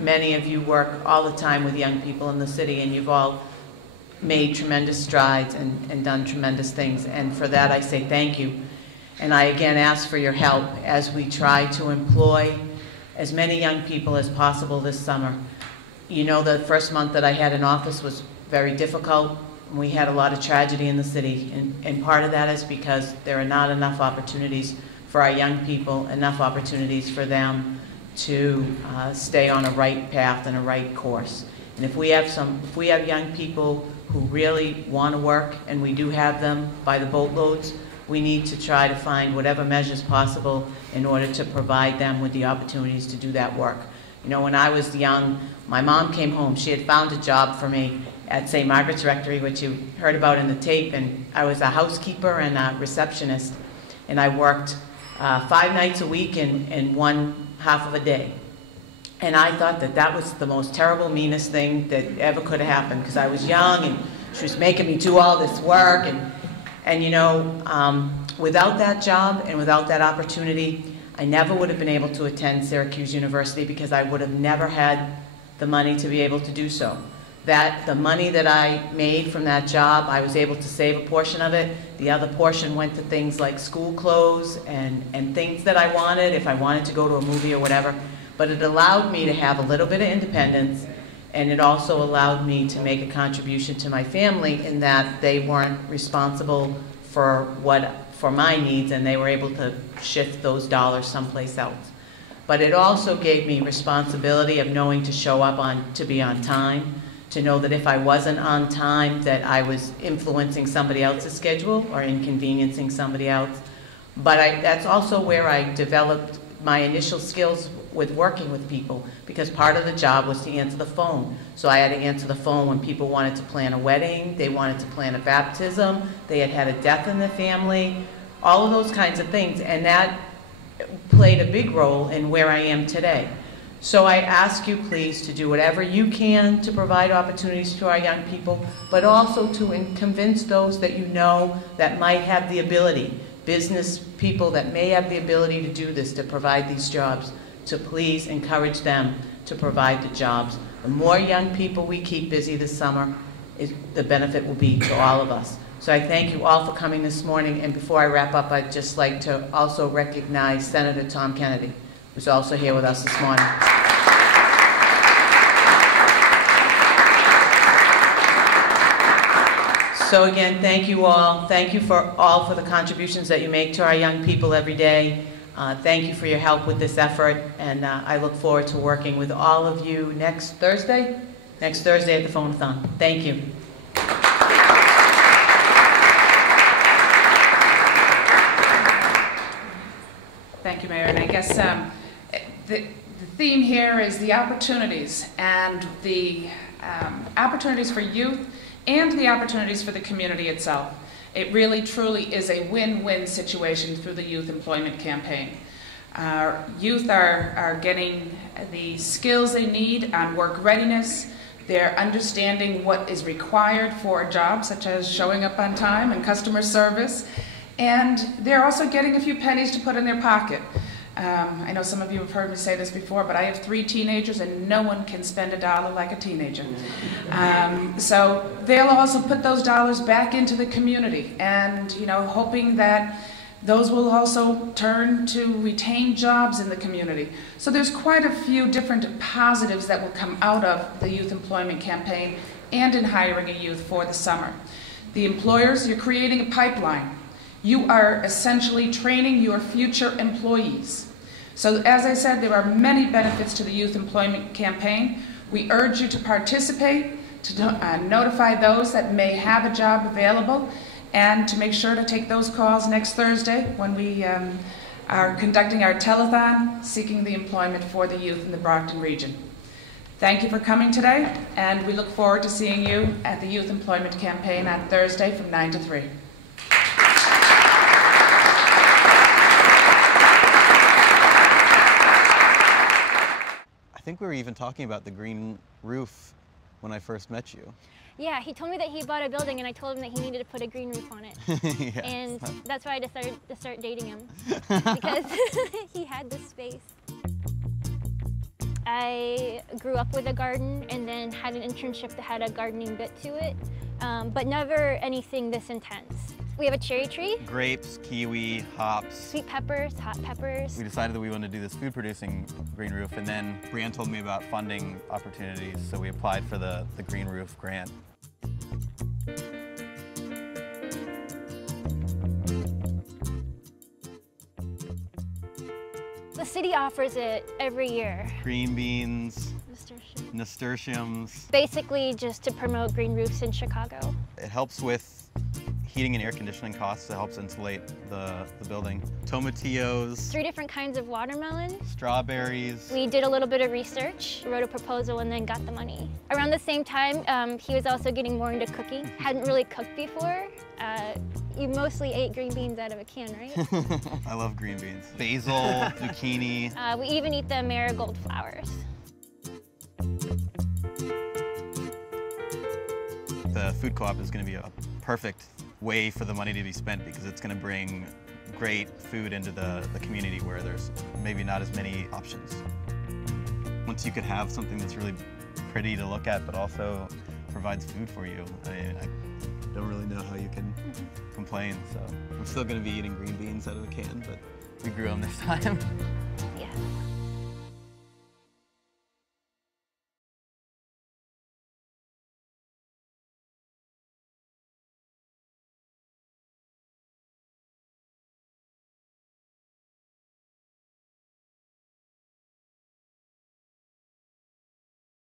many of you work all the time with young people in the city, and you've all made tremendous strides and done tremendous things, and for that I say thank you. And I again ask for your help as we try to employ as many young people as possible this summer. You know, the first month that I had in office was very difficult. We had a lot of tragedy in the city, and part of that is because there are not enough opportunities for our young people, enough opportunities for them to stay on a right path and a right course. And if we have young people who really want to work, and we do have them by the boatloads, we need to try to find whatever measures possible in order to provide them with the opportunities to do that work. You know, when I was young, my mom came home. She had found a job for me at St. Margaret's Rectory, which you heard about in the tape, and I was a housekeeper and a receptionist, and I worked 5 nights a week and one half of a day. And I thought that that was the most terrible, meanest thing that ever could have happened, because I was young and she was making me do all this work. And you know, without that job and without that opportunity, I never would have been able to attend Syracuse University, because I would have never had the money to be able to do so. The money that I made from that job, I was able to save a portion of it. The other portion went to things like school clothes and things that I wanted, if I wanted to go to a movie or whatever. But it allowed me to have a little bit of independence, and it also allowed me to make a contribution to my family in that they weren't responsible for my needs, and they were able to shift those dollars someplace else. But it also gave me responsibility of knowing to show up to be on time, to know that if I wasn't on time, that I was influencing somebody else's schedule or inconveniencing somebody else. But that's also where I developed my initial skills with working with people, because part of the job was to answer the phone. So I had to answer the phone when people wanted to plan a wedding, they wanted to plan a baptism, they had had a death in the family, all of those kinds of things, and that played a big role in where I am today. So I ask you please to do whatever you can to provide opportunities to our young people, but also to convince those that you know that might have the ability, business people that may have the ability to do this, to provide these jobs, to please encourage them to provide the jobs. The more young people we keep busy this summer, the benefit will be to all of us. So I thank you all for coming this morning, and before I wrap up, I'd just like to also recognize Senator Tom Kennedy, who's also here with us this morning. So again, thank you all. Thank you all for the contributions that you make to our young people every day. Thank you for your help with this effort, and I look forward to working with all of you next Thursday at the phone-a-thon. Thank you. Thank you, Mayor. And I guess the theme here is the opportunities, and the opportunities for youth and the opportunities for the community itself. It really, truly is a win-win situation through the Youth Employment Campaign. Our youth are getting the skills they need on work readiness. They're understanding what is required for a job, such as showing up on time and customer service. And they're also getting a few pennies to put in their pocket. I know some of you have heard me say this before, but I have 3 teenagers, and no one can spend $1 like a teenager. So they'll also put those dollars back into the community, and hoping that those will also turn to retain jobs in the community. So there's quite a few different positives that will come out of the Youth Employment Campaign and in hiring a youth for the summer. The employers, you're creating a pipeline. You are essentially training your future employees. So as I said, there are many benefits to the Youth Employment Campaign. We urge you to participate, to notify those that may have a job available, and to make sure to take those calls next Thursday when we are conducting our telethon seeking the employment for the youth in the Brockton region. Thank you for coming today, and we look forward to seeing you at the Youth Employment Campaign on Thursday from 9 to 3. I think we were even talking about the green roof when I first met you. Yeah, he told me that he bought a building, and I told him that he needed to put a green roof on it. Yeah. And that's why I decided to start dating him, because he had this space. I grew up with a garden and then had an internship that had a gardening bit to it, but never anything this intense. We have a cherry tree. Grapes, kiwi, hops. Sweet peppers, hot peppers. We decided that we wanted to do this food producing green roof, and then Brianne told me about funding opportunities, so we applied for the green roof grant. The city offers it every year. Green beans, Nasturtium. nasturtiums. Basically just to promote green roofs in Chicago. It helps with heating and air conditioning costs. It helps insulate the building. Tomatillos, 3 different kinds of watermelon. strawberries. We did a little bit of research, wrote a proposal, and then got the money. Around the same time, he was also getting more into cooking. Hadn't really cooked before. You mostly ate green beans out of a can, right? I love green beans. Basil, zucchini. We even eat the marigold flowers. The food co-op is going to be a perfect way for the money to be spent because it's going to bring great food into the community where there's maybe not as many options. Once you could have something that's really pretty to look at but also provides food for you, I don't really know how you can complain. So I'm still going to be eating green beans out of the can, but we grew them this time. Yeah.